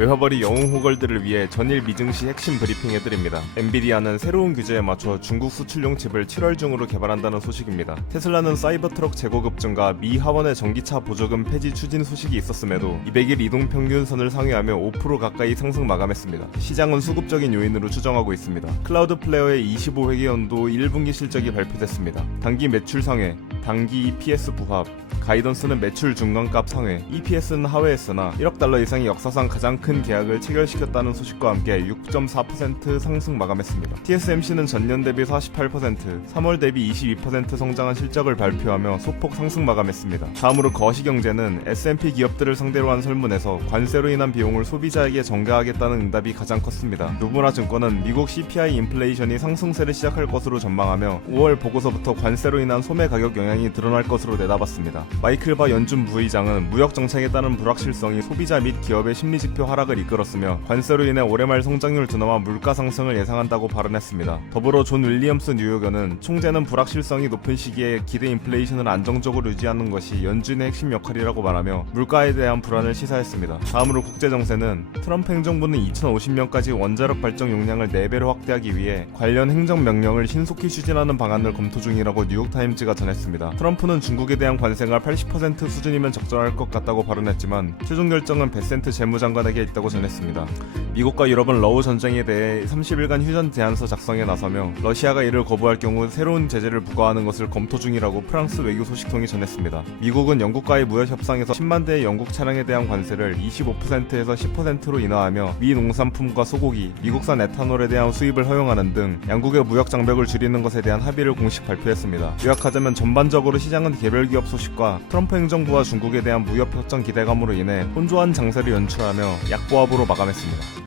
외화벌이 영웅 호걸들을 위해 전일 미증시 핵심 브리핑 해드립니다. 엔비디아는 새로운 규제에 맞춰 중국 수출용 칩을 7월 중으로 개발한다는 소식입니다. 테슬라는 사이버 트럭 재고 급증과 미 하원의 전기차 보조금 폐지 추진 소식이 있었음에도 200일 이동 평균선을 상회하며 5% 가까이 상승 마감했습니다. 시장은 수급적인 요인으로 추정하고 있습니다. 클라우드 플레어의 25회계 연도 1분기 실적이 발표됐습니다. 단기 매출 상회, 단기 EPS 부합, 가이던스는 매출 중간값 상회, EPS는 하회했으나 1억 달러 이상이 역사상 가장 큰 계약을 체결시켰다는 소식과 함께 6.4% 상승 마감했습니다. TSMC는 전년 대비 48%, 3월 대비 22% 성장한 실적을 발표하며 소폭 상승 마감했습니다. 다음으로 거시경제는 S&P 기업들을 상대로 한 설문에서 관세로 인한 비용을 소비자에게 전가하겠다는 응답이 가장 컸습니다. 노무라 증권은 미국 CPI 인플레이션이 상승세를 시작할 것으로 전망하며 5월 보고서부터 관세로 인한 소매 가격 영향 이 드러날 것으로 내다봤습니다. 마이클 바 연준 부의장은 무역 정책에 따른 불확실성이 소비자 및 기업의 심리 지표 하락을 이끌었으며 관세로 인해 올해 말 성장률 둔화와 물가 상승을 예상한다고 발언했습니다. 더불어 존 윌리엄스 뉴요커는 총재는 불확실성이 높은 시기에 기대 인플레이션을 안정적으로 유지하는 것이 연준의 핵심 역할이라고 말하며 물가에 대한 불안을 시사했습니다. 다음으로 국제 정세는 트럼프 행정부는 2050년까지 원자력 발전 용량을 4배로 확대하기 위해 관련 행정 명령을 신속히 추진하는 방안을 검토 중이라고 뉴욕타임즈가 전했습니다. 트럼프는 중국에 대한 관세가 80% 수준이면 적절할 것 같다고 발언했지만 최종 결정은 베센트 재무장관에게 있다고 전했습니다. 미국과 유럽은 러우 전쟁에 대해 30일간 휴전 제안서 작성에 나서며 러시아가 이를 거부할 경우 새로운 제재를 부과하는 것을 검토 중이라고 프랑스 외교 소식통이 전했습니다. 미국은 영국과의 무역 협상에서 10만 대의 영국 차량에 대한 관세를 25%에서 10%로 인하하며 미 농산품과 소고기, 미국산 에탄올에 대한 수입을 허용하는 등 양국의 무역 장벽을 줄이는 것에 대한 합의를 공식 발표했습니다. 요약하자면 전반적으로 시장은 개별 기업 소식과 트럼프 행정부와 중국에 대한 무역 협정 기대감으로 인해 혼조한 장세를 연출하며 약보합으로 마감했습니다.